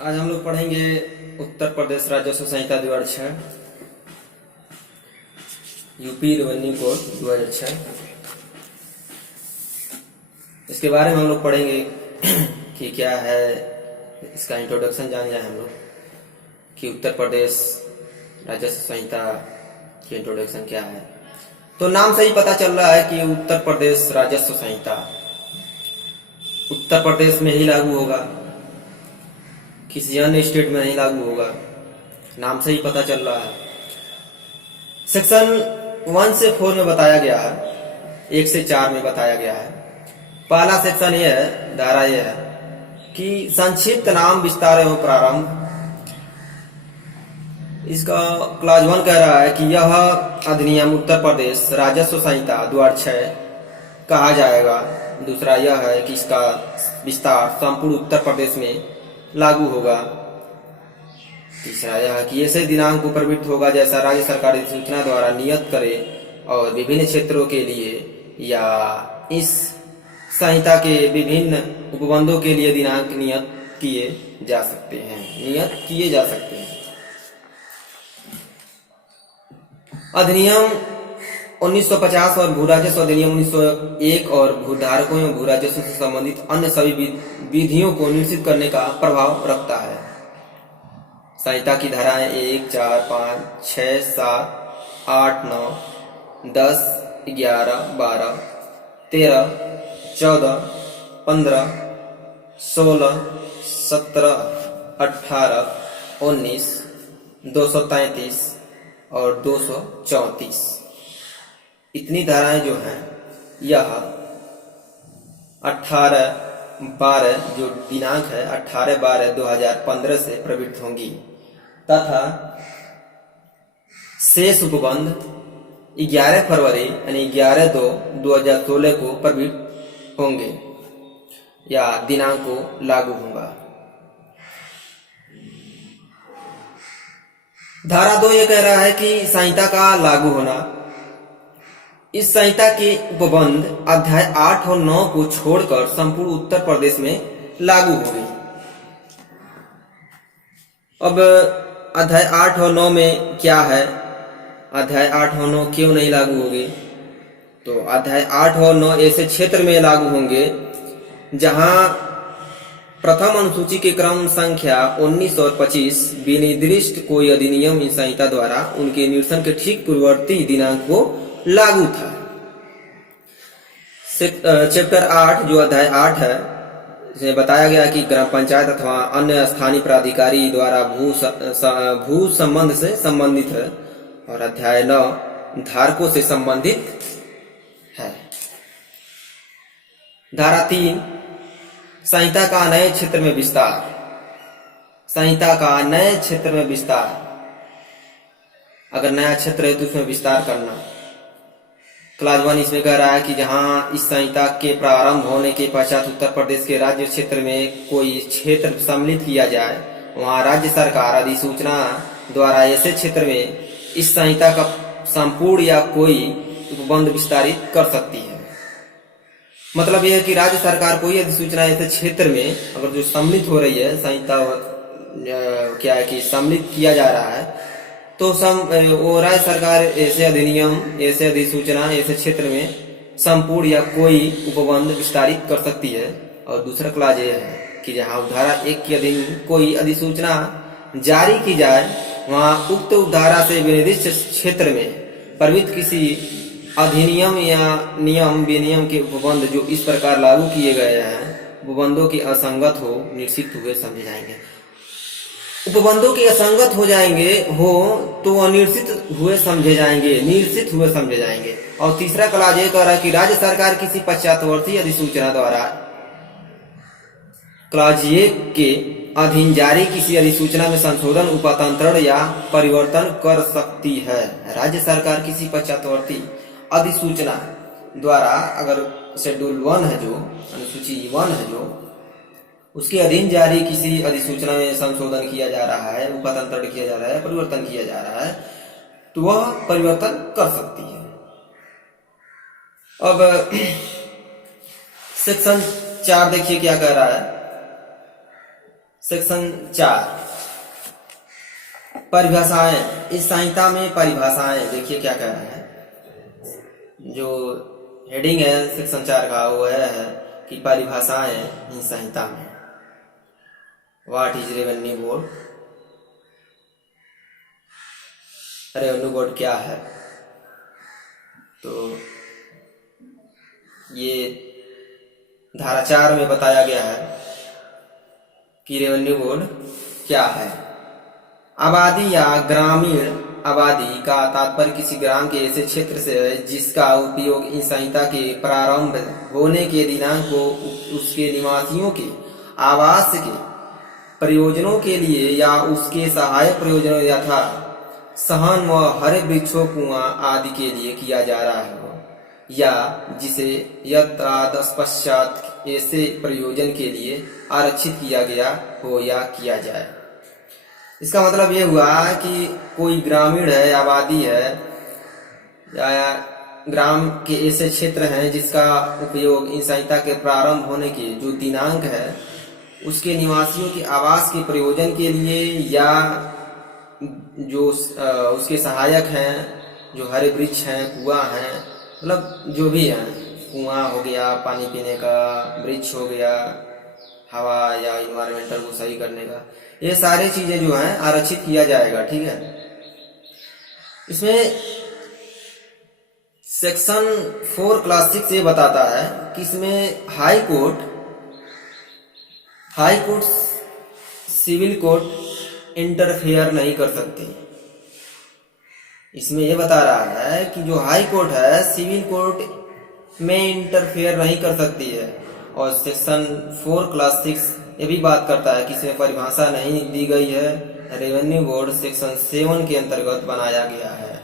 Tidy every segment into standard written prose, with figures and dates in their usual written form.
आज हम लोग पढ़ेंगे उत्तर प्रदेश राजस्व संहिता 2006, यूपी रेवेन्यू कोड 2006। इसके बारे में हम लोग पढ़ेंगे कि क्या है, इसका इंट्रोडक्शन जान जाए हम लोग कि उत्तर प्रदेश राजस्व संहिता की इंट्रोडक्शन क्या है। तो नाम से ही पता चल रहा है कि उत्तर प्रदेश राजस्व संहिता उत्तर प्रदेश में ही लागू होगा, किसी अन्य स्टेट में नहीं लागू होगा। नाम से ही पता चल रहा है। सेक्शन 1 से 4 में बताया गया है, 1 से 4 में बताया गया है। पहला सेक्शन यह है, धारा यह है कि संक्षिप्त नाम विस्तार एवं प्रारंभ। इसका क्लॉज 1 कह रहा है कि यह अधिनियम उत्तर प्रदेश राजस्व संहिता 2006 कहा जाएगा। दूसरा यह है कि इसका विस्तार संपूर्ण उत्तर प्रदेश में लागू होगा। तीसरा यह है कि ऐसे दिनांक को प्रवृत्त होगा जैसा राज्य सरकार सूचना द्वारा नियत करे और विभिन्न क्षेत्रों के लिए या इस संहिता के विभिन्न उपबंधों के लिए दिनांक नियत किए जा सकते हैं। अधिनियम 1950 और भू राजस्व अधिनियम 1901 और भूधारकों एवं भू राजस्व से संबंधित अन्य सभी विधियों को निश्चित करने का प्रभाव रखता है। संहिता की धाराएं 1, 4, 5, 6, 7, 8, 9, 10, 11, 12, 13, 14, 15, 16, 17, 18, 19, 233 और 234 इतनी धाराएं जो हैं यह 18/12 जो दिनांक है 18/12/2015 से प्रवृत्त होंगी तथा शेष उपबंध 11 फरवरी यानी 11/2/2016 को प्रवृत्त होंगे या दिनांक को लागू होगा। धारा 2 ये कह रहा है कि संहिता का लागू होना। इस संहिता के उपबंध अध्याय 8 और 9 को छोड़कर संपूर्ण उत्तर प्रदेश में लागू होगी। अब अध्याय 8 और 9 में क्या है, अध्याय 8 और 9 क्यों नहीं लागू होगी? तो अध्याय 8 और 9 ऐसे क्षेत्र में लागू होंगे जहां प्रथम अनुसूची के क्रम संख्या 19 और 25 विनिर्दिष्ट कोई अधिनियम इस संहिता द्वारा उनके निरसन के ठीक पूर्ववर्ती दिनांक को लागू था। चैप्टर 8 जो अध्याय 8 है, इसमें बताया गया कि ग्राम पंचायत अथवा अन्य स्थानीय प्राधिकारी द्वारा भू संबंध से संबंधित है और अध्याय 9 धारकों से संबंधित है। धारा 3 संहिता का नए क्षेत्र में विस्तार। संहिता का नए क्षेत्र में विस्तार, अगर नया क्षेत्र है तो उसमें विस्तार करना। क्लॉज 1 इसमें कह रहा है कि जहां इस संहिता के प्रारंभ होने के पश्चात उत्तर प्रदेश के राज्य क्षेत्र में कोई क्षेत्र सम्मिलित किया जाए, वहां राज्य सरकार अधिसूचना द्वारा ऐसे क्षेत्र में इस संहिता का संपूर्ण या कोई उपबंध विस्तारित कर सकती है। मतलब यह है कि राज्य सरकार कोई अधिसूचना ऐसे क्षेत्र में अगर जो सम्मिलित हो रही है, संहिता क्या है कि सम्मिलित किया जा रहा है, तो वो राज्य सरकार ऐसे अधिनियम, ऐसे अधिसूचना ऐसे क्षेत्र में संपूर्ण या कोई उपबंध विस्तारित कर सकती है। और दूसरा क्लॉज यह है कि जहां धारा 1 के अधीन कोई अधिसूचना जारी की जाए, वहां उक्त धारा से विनिर्दिष्ट क्षेत्र में प्रवृत्त किसी अधिनियम या नियम विनियम के उपबंध जो इस प्रकार लागू किए गए हैं, उपबंधों के असंगत हो निश्चित हुए समझे जाएंगे। उपबंधों के असंगत हो जाएंगे हो तो अनिश्चित हुए समझे जाएंगे। और तीसरा क्लॉज ये कह रहा है कि राज्य सरकार किसी पश्चातवर्ती अधिसूचना द्वारा क्लॉज 1 के अधीन जारी किसी अधिसूचना में संशोधन, उपांतरण या परिवर्तन कर सकती है। राज्य सरकार किसी पश्चातवर्ती अधिसूचना द्वारा, अगर शेड्यूल 1 है जो अनुसूची 1 है जो उसके अधीन जारी किसी अधिसूचना में संशोधन किया जा रहा है, उपांतरण किया जा रहा है, परिवर्तन किया जा रहा है, तो वह परिवर्तन कर सकती है। अब सेक्शन 4 देखिए क्या कह रहा है। सेक्शन 4 परिभाषाएं। इस संहिता में परिभाषाएं देखिए क्या कह रहा है। जो हेडिंग है सेक्शन 4 का वो है कि परिभाषाएं इन संहिता में। What is revenue board? Revenue board क्या है? तो ये धारा 4 में बताया गया है कि रेवेन्यू बोर्ड क्या है। आबादी या ग्रामीण आबादी का तात्पर्य किसी ग्राम के ऐसे क्षेत्र से है जिसका उपयोग इन संहिता के प्रारंभ होने के दिनांक को उसके निवासियों के आवास के प्रयोजनों के लिए या उसके सहायक प्रयोजनों यथा सहन व हरे वृक्षों कुआं आदि के लिए किया जा रहा है, या जिसे तत्पश्चात ऐसे प्रयोजन के लिए आरक्षित किया गया हो या किया जाए। इसका मतलब ये हुआ कि कोई ग्रामीण है, आबादी है, या ग्राम के ऐसे क्षेत्र हैं जिसका उपयोग इन संहिता के प्रारंभ होने के जो दिनांक है उसके निवासियों के आवास के प्रयोजन के लिए या जो उसके सहायक हैं, जो हरे वृक्ष हैं, कुआं हैं, मतलब जो भी है, कुआं हो गया पानी पीने का, वृक्ष हो गया हवा या इन्वायरमेंटल को सही करने का, ये सारी चीजें जो हैं आरक्षित किया जाएगा। ठीक है। इसमें सेक्शन 4 क्लास 6 ये बताता है कि इसमें high court civil court interfere नहीं कर सकती। इसमें यह बता रहा है कि जो हाई कोर्ट है सिविल कोर्ट में इंटरफेयर नहीं कर सकती है। और सेक्शन 4 क्लास 6 ये भी बात करता है कि इसमें परिभाषा नहीं दी गई है। रेवेन्यू बोर्ड सेक्शन 7 के अंतर्गत बनाया गया है।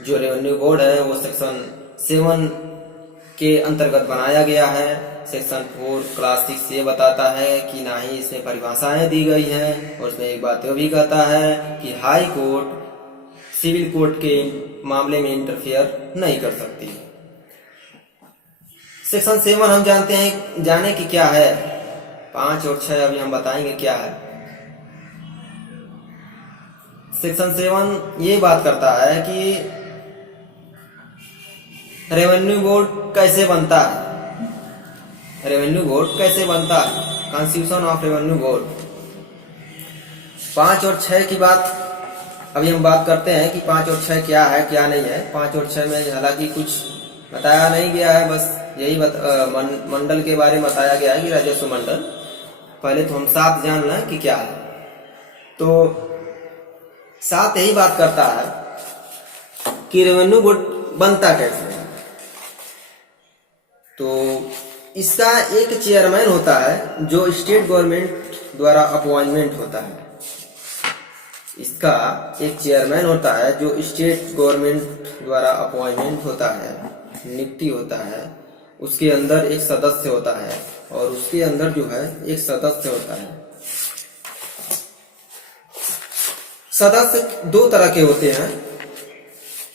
जो रेवेन्यू बोर्ड है वो सेक्शन 7 के अंतर्गत बनाया गया है। सेक्शन 4 क्लास 6 ये बताता है कि ना ही इसमें परिभाषाएं दी गई हैं। और इसमें एक बात ये भी कहता है कि हाई कोर्ट सिविल कोर्ट के मामले में इंटरफेयर नहीं कर सकती। सेक्शन 7 हम जानते हैं, जाने की क्या है। 5 और 6 अभी हम बताएंगे क्या है। सेक्शन 7 ये बात करता है कि रेवेन्यू बोर्ड कैसे बनता है। रेवेन्यू बोर्ड कैसे बनता है, कॉन्स्टिट्यूशन ऑफ रेवेन्यू बोर्ड। 5 और 6 की बात अभी हम बात करते हैं कि 5 और 6 क्या है क्या नहीं है। 5 और 6 में हालांकि कुछ बताया नहीं गया है, बस यही मंडल के बारे में बताया गया है कि राजस्व मंडल। पहले तो हम 7 जान लें कि क्या है। तो 7 यही बात करता है कि रेवेन्यू बोर्ड बनता कैसे है। तो इसका एक चेयरमैन होता है जो स्टेट गवर्नमेंट द्वारा अपॉइंटमेंट होता है। इसका एक चेयरमैन होता है जो स्टेट गवर्नमेंट द्वारा अपॉइंटमेंट होता है, नियुक्ति होता है। उसके अंदर एक सदस्य होता है और उसके अंदर जो है एक सदस्य होता है। सदस्य 2 तरह के होते हैं।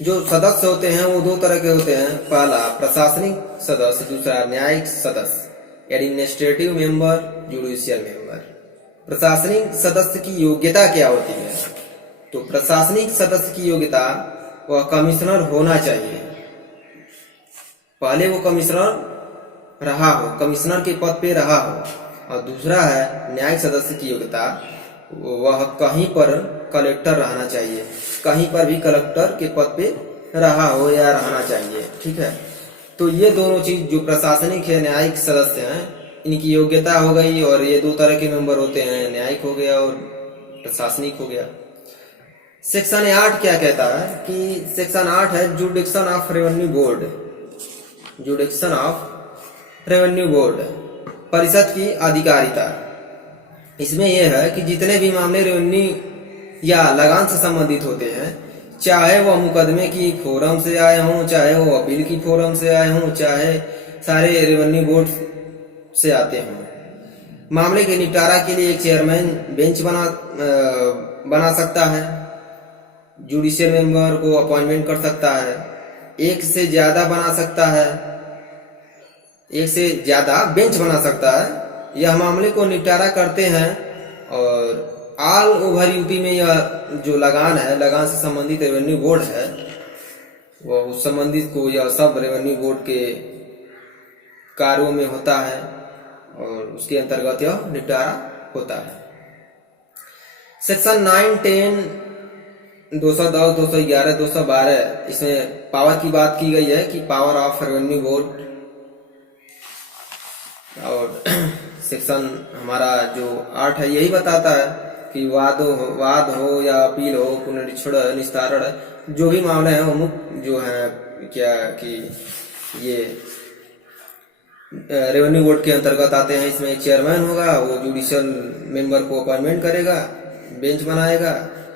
जो सदस्य होते हैं वो 2 तरह के होते हैं। पहला प्रशासनिक सदस्य, दूसरा न्यायिक सदस्य, एडमिनिस्ट्रेटिव मेंबर, जुडिशियल मेंबर। प्रशासनिक सदस्य की योग्यता क्या होती है? तो प्रशासनिक सदस्य की योग्यता वह कमिश्नर होना चाहिए। पहले वो कमिश्नर रहा हो, कमिश्नर के पद पे रहा हो। और दूसरा है न्यायिक सदस्य की योग्यता, वह कहीं पर कलेक्टर रहना चाहिए, कहीं पर भी कलेक्टर के पद पे रहा हो या रहना चाहिए। ठीक है। तो ये दोनों चीज जो प्रशासनिक है, न्यायिक सदस्य हैं, इनकी योग्यता हो गई। और ये 2 तरह के मेंबर होते हैं, न्यायिक हो गया और प्रशासनिक हो गया। सेक्शन 8 क्या कहता है कि सेक्शन 8 है जुडिक्शन of revenue board. जुडिक्शन of revenue board, परिषद की अधिकारिता। इसमें यह है कि जितने भी मामले रेवेन्यू या लगान से संबंधित होते हैं, चाहे वह मुकदमे की फोरम से आए हों, चाहे वो अपील की फोरम से आए हों, चाहे सारे रेवेन्यू बोर्ड से आते हों, मामले के निपटारा के लिए एक चेयरमैन बेंच बना सकता है। जुडिशियल मेंबर को अपॉइंटमेंट कर सकता है। एक से ज्यादा बना सकता है, एक से ज्यादा बेंच बना सकता है यह मामले को निपटारा करते हैं और ऑल ओवर यूपी में यह जो लगान है, लगान से संबंधित रेवेन्यू बोर्ड है, वह उस संबंधित को यह सब रेवेन्यू बोर्ड के कार्यों में होता है और उसके अंतर्गत यह निपटारा होता है। सेक्शन 9, 10, 210, 211, 212 इसमें पावर की बात की गई है कि पावर ऑफ रेवेन्यू बोर्ड। और सेक्शन हमारा जो 8 है यही बताता है कि वाद हो या अपील हो, पुनरीक्षण, निस्तारण, जो भी मामले हैं वो मुख्य जो है क्या कि ये रेवेन्यू बोर्ड के अंतर्गत आते हैं। इसमें एक चेयरमैन होगा, वो जुडिशियल मेंबर को अपॉइंटमेंट करेगा, बेंच बनाएगा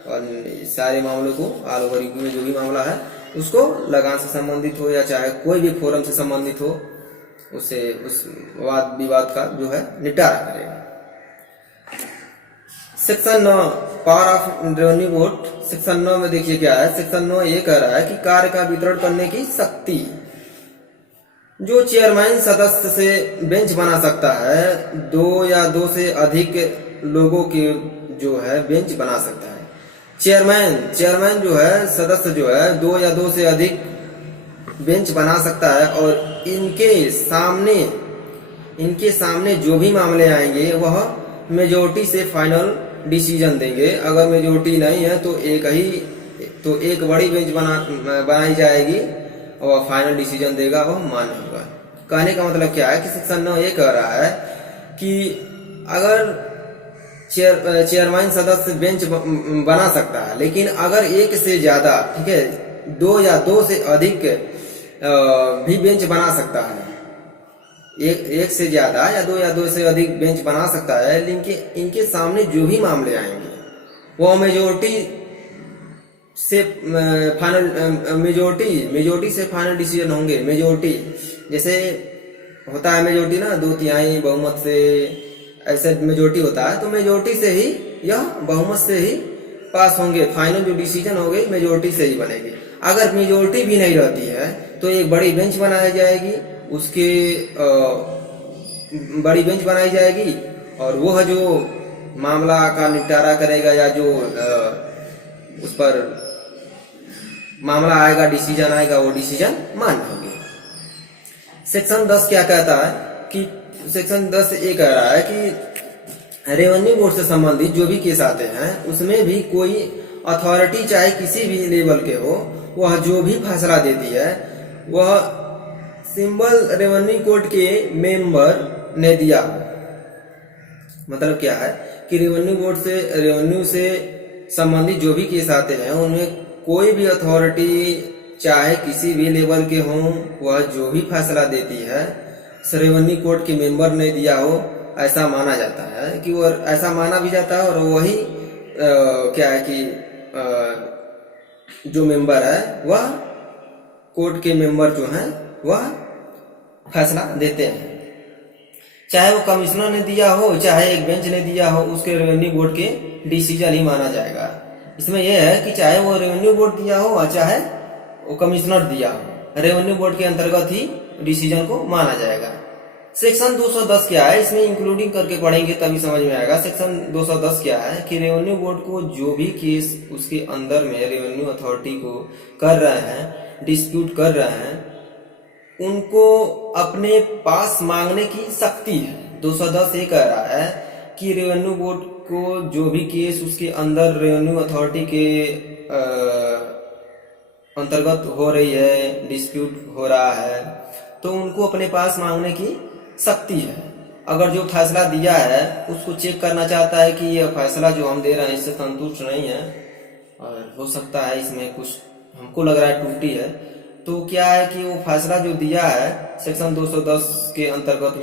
और सारे मामलों को ऑल ओवर यूपी में जो भी मामला है उसको लगान से संबंधित हो या चाहे कोई भी फोरम से संबंधित हो, उसे उस वाद विवाद का जो है निपटारा करेगा। Section 9 power of revenue board. Section 9 में देखिए क्या है। सेक्शन 9 ये कह रहा है कि कार्य का वितरण करने की शक्ति जो चेयरमैन सदस्य से बेंच बना सकता है, 2 या 2 से अधिक लोगों के जो है बेंच बना सकता है। चेयरमैन जो है सदस्य जो है 2 या 2 से अधिक बेंच बना सकता है और इनके सामने जो भी मामले आएंगे वह मेजोरिटी से फाइनल डिसीजन देंगे। अगर मेजोरिटी नहीं है तो एक बड़ी बेंच बनाई जाएगी और फाइनल डिसीजन देगा, वह मान्य होगा। कहने का मतलब क्या है कि सेक्शन 9 ये कह रहा है कि अगर चेयरमैन सदस्य बेंच बना सकता है, लेकिन अगर एक से ज्यादा, ठीक है, 2 या 2 से अधिक भी बेंच बना सकता है, एक से ज्यादा या 2 या 2 से अधिक बेंच बना सकता है, लेकिन इनके सामने जो भी मामले आएंगे वो मेजोरिटी से फाइनल डिसीजन होंगे। मेजोरिटी जैसे होता है मेजोरिटी ना, 2/3 बहुमत से ऐसे मेजोरिटी होता है, तो मेजोरिटी से ही यह बहुमत से ही पास होंगे। फाइनल जो डिसीजन होंगे मेजोरिटी से ही बनेगी। अगर मेजोरिटी भी नहीं रहती है तो एक बड़ी बेंच बनाई जाएगी, बड़ी बेंच बनाई जाएगी और वह जो मामला का निपटारा करेगा या जो उस पर मामला आएगा, डिसीजन आएगा, वो डिसीजन मान्य होंगे। सेक्शन 10 क्या कहता है कि सेक्शन 10 ये कह रहा है कि रेवेन्यू बोर्ड से संबंधित जो भी केस आते हैं उसमें भी कोई अथॉरिटी चाहे किसी भी लेवल के हो, वह जो भी फैसला देती है वह सिंबल रेवेन्यू कोर्ट के मेंबर ने दिया। मतलब क्या है कि रेवेन्यू से संबंधित जो भी केस आते हैं उनमें कोई भी अथॉरिटी चाहे किसी भी लेवल के हों, वह जो भी फैसला देती है रेवेन्यू कोर्ट के मेंबर ने दिया हो, ऐसा माना जाता है कि वो ऐसा माना भी जाता है। और वही क्या है कि जो मेंबर है वह कोर्ट के मेंबर जो हैं वह फैसला देते हैं, चाहे वो कमिश्नर ने दिया हो चाहे एक बेंच ने दिया हो, उसके रेवेन्यू बोर्ड के डिसीजन ही माना जाएगा। इसमें यह है कि चाहे वो रेवेन्यू बोर्ड दिया हो और चाहे वो कमिश्नर दिया हो, रेवेन्यू बोर्ड के अंतर्गत ही डिसीजन को माना जाएगा। सेक्शन 210 क्या है, इसमें इंक्लूडिंग करके पढ़ेंगे तभी समझ में आएगा। सेक्शन 210 क्या है कि रेवेन्यू बोर्ड को जो भी केस उसके अंदर में रेवेन्यू अथॉरिटी को कर रहे हैं, डिस्प्यूट कर रहे हैं, उनको अपने पास मांगने की शक्ति है। 210 ये कह रहा है कि रेवेन्यू बोर्ड को जो भी केस उसके अंदर रेवेन्यू अथॉरिटी के अंतर्गत हो रही है, डिस्प्यूट हो रहा है, तो उनको अपने पास मांगने की शक्ति है। अगर जो फैसला दिया है उसको चेक करना चाहता है कि यह फैसला जो हम दे रहे हैं इससे संतुष्ट नहीं है और हो सकता है इसमें कुछ हमको लग रहा है त्रुटि है, तो क्या है कि वो फैसला जो दिया है सेक्शन 210 के अंतर्गत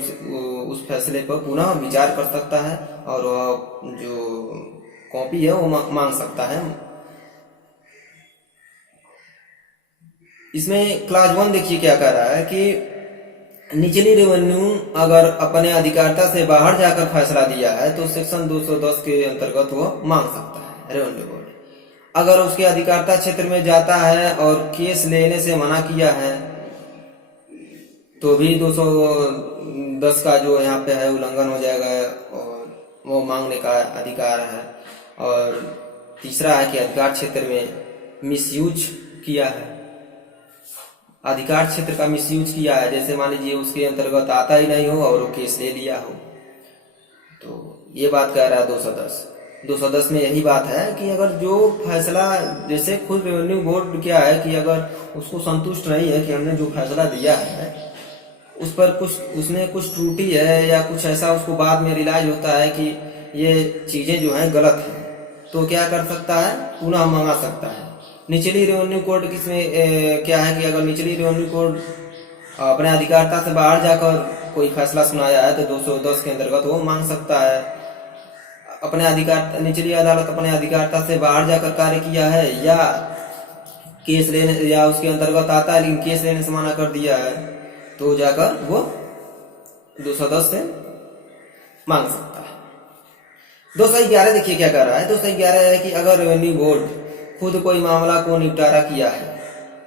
उस फैसले पर पुनः विचार कर सकता है और जो कॉपी है वो मांग सकता है। इसमें क्लास 1 देखिए क्या कह रहा है कि निचली रेवेन्यू अगर अपने अधिकारिता से बाहर जाकर फैसला दिया है तो सेक्शन 210 के अंतर्गत वो मांग सकता है रेवेन्यू बोर्ड। अगर उसके अधिकारिता क्षेत्र में जाता है और केस लेने से मना किया है तो भी 210 का जो यहाँ पे है उल्लंघन हो जाएगा और वो मांगने का अधिकार है। और तीसरा है कि अधिकार क्षेत्र में मिसयूज किया है, अधिकार क्षेत्र का मिसयूज किया है, जैसे मान लीजिए उसके अंतर्गत आता ही नहीं हो और वो केस ले लिया हो। तो ये बात कह रहा है 210 में यही बात है कि अगर जो फैसला, जैसे खुद रेवेन्यू बोर्ड क्या है कि अगर उसको संतुष्ट नहीं है कि हमने जो फैसला दिया है उस पर उसमें कुछ त्रुटि है या कुछ ऐसा, उसको बाद में रियलाइज होता है कि ये चीजें जो है गलत है, तो क्या कर सकता है, पुनः मंगा सकता है। निचली रेवेन्यू कोर्ट किसमें क्या है कि अगर निचली रेवेन्यू कोर्ट अपने अधिकारिता से बाहर जाकर कोई फैसला सुनाया है तो 210 के अंतर्गत वो मांग सकता है। अपने अधिकार, निचली अदालत अपने अधिकारिता से बाहर जाकर कार्य किया है या केस लेने या उसके अंतर्गत आता है लेकिन केस लेने से मना कर दिया है, तो जाकर वो 210 से मांग सकता है। 211 देखिए क्या कर रहा है। 211 है कि अगर रेवेन्यू बोर्ड खुद कोई मामला को निपटारा किया है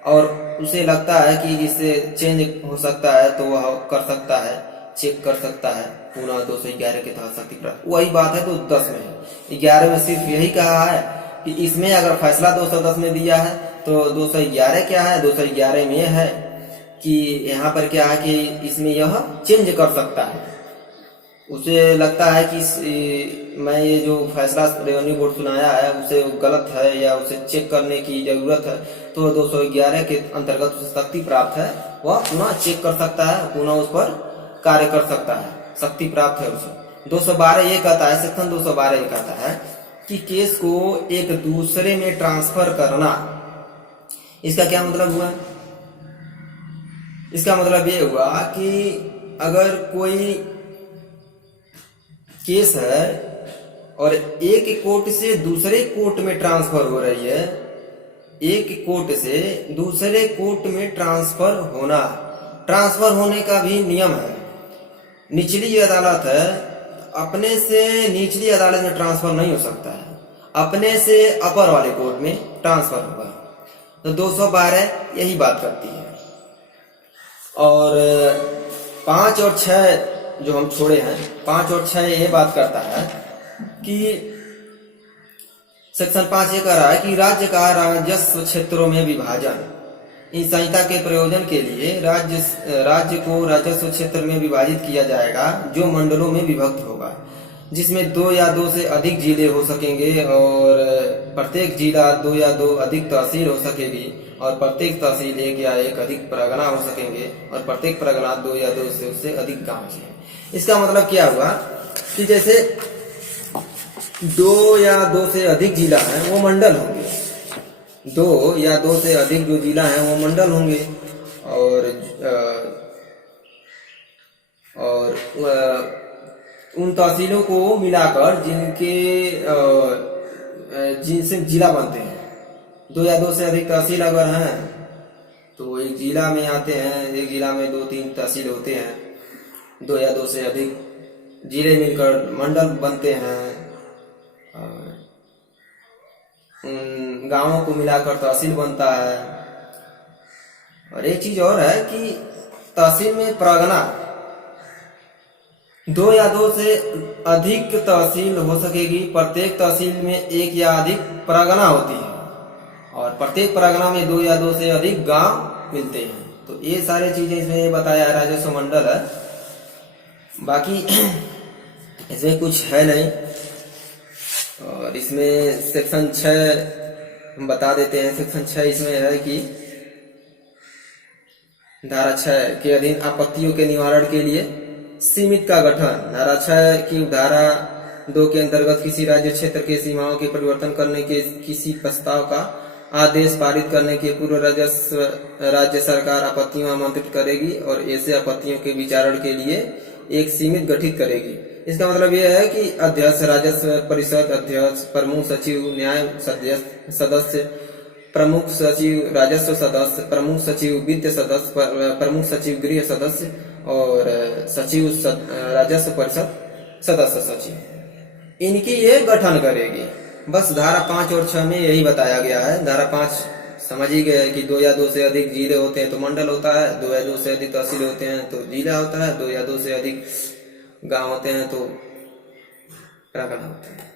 और उसे लगता है कि इससे चेंज हो सकता है तो वह कर सकता है, चेक कर सकता है पुनः 211 के तहत शक्ति प्राप्त। वही बात है तो 10 में है। 11 में सिर्फ यही कहा है कि इसमें अगर फैसला 210 में दिया है तो 211 क्या है, 211 में है कि यहाँ पर क्या है कि इसमें यह चेंज कर सकता है। उसे लगता है कि मैं ये जो फैसला रेवेन्यू बोर्ड सुनाया है उसे गलत है या उसे चेक करने की जरूरत है, तो 211 के अंतर्गत उसे शक्ति प्राप्त है, वह पुनः चेक कर सकता है, पुनः उस पर कार्य कर सकता है, शक्ति प्राप्त है उसे। 212 ये कहता है, सेक्शन 212 ये कहता है कि केस को एक दूसरे में ट्रांसफर करना। इसका क्या मतलब हुआ? इसका मतलब ये हुआ कि अगर कोई केस है और एक कोर्ट से दूसरे कोर्ट में ट्रांसफर हो रही है, एक कोर्ट से दूसरे कोर्ट में ट्रांसफर होने का भी नियम है। निचली अदालत है, अपने से निचली अदालत में ट्रांसफर नहीं हो सकता है, अपने से अपर वाले कोर्ट में ट्रांसफर होगा। तो 212 यही बात करती है। और 5 और 6 जो हम छोड़े हैं, 5 और 6 ये बात करता है कि सेक्शन 5 ये कह रहा है कि राज्य का राजस्व क्षेत्रों में विभाजन। इस संहिता के प्रयोजन के लिए राज्य को राजस्व क्षेत्र में विभाजित किया जाएगा जो मंडलों में विभक्त होगा, जिसमें 2 या 2 से अधिक जिले हो सकेंगे और प्रत्येक जिला 2 या 2 अधिक तहसील हो सकेगी और प्रत्येक तहसील 1 या 1 अधिक परगना हो सकेंगे और प्रत्येक परगना 2 या 2 से उससे अधिक गांव हैं। इसका मतलब क्या हुआ कि जैसे 2 या 2 से अधिक जिला है वो मंडल होंगे, 2 या 2 से अधिक जो जिला है वो मंडल होंगे और उन तहसीलों को मिलाकर जिनसे जिला बनते हैं, 2 या 2 से अधिक तहसील अगर हैं तो एक जिला में आते हैं, एक जिला में 2-3 तहसील होते हैं, 2 या 2 से अधिक जिले मिलकर मंडल बनते हैं। उन गांवों को मिलाकर तहसील बनता है। और एक चीज और है कि तहसील में परगना 2 या 2 से अधिक तहसील हो सकेगी, प्रत्येक तहसील में 1 या अधिक परगना होती है और प्रत्येक परगना में 2 या 2 से अधिक गांव मिलते हैं। तो ये सारी चीजें इसमें बताया है, राजस्व मंडल है। बाकी इसमें कुछ है नहीं। और इसमें सेक्शन 6 हम बता देते हैं। सेक्शन 6 इसमें है कि धारा 6 के अधीन आपत्तियों के निवारण के लिए सीमित का गठन। धारा 6 की धारा 2 के अंतर्गत किसी राज्य क्षेत्र के सीमाओं के परिवर्तन करने के किसी प्रस्ताव का आदेश पारित करने के पूर्व राज्य सरकार आपत्तियों आमंत्रित करेगी और ऐसे आपत्तियों के विचारण के लिए एक समिति गठित करेगी। इसका मतलब यह है कि अध्यक्ष, राजस्व परिषद अध्यक्ष, प्रमुख सचिव, न्याय सदस्य, प्रमुख सचिव, राजस्व सदस्य, प्रमुख सचिव, वित्त सदस्य, प्रमुख सचिव, गृह सदस्य और सचिव राजस्व परिषद सदस्य सचिव, इनकी ये गठन करेगी। बस धारा 5 और 6 में यही बताया गया है। धारा 5 समझ ही गए कि 2 या 2 से अधिक जिले होते हैं तो मंडल होता है, 2 या 2 से अधिक तहसील होते हैं तो जिला होता है, 2 या 2 से अधिक गांव होते हैं तो प्रखंड होता है।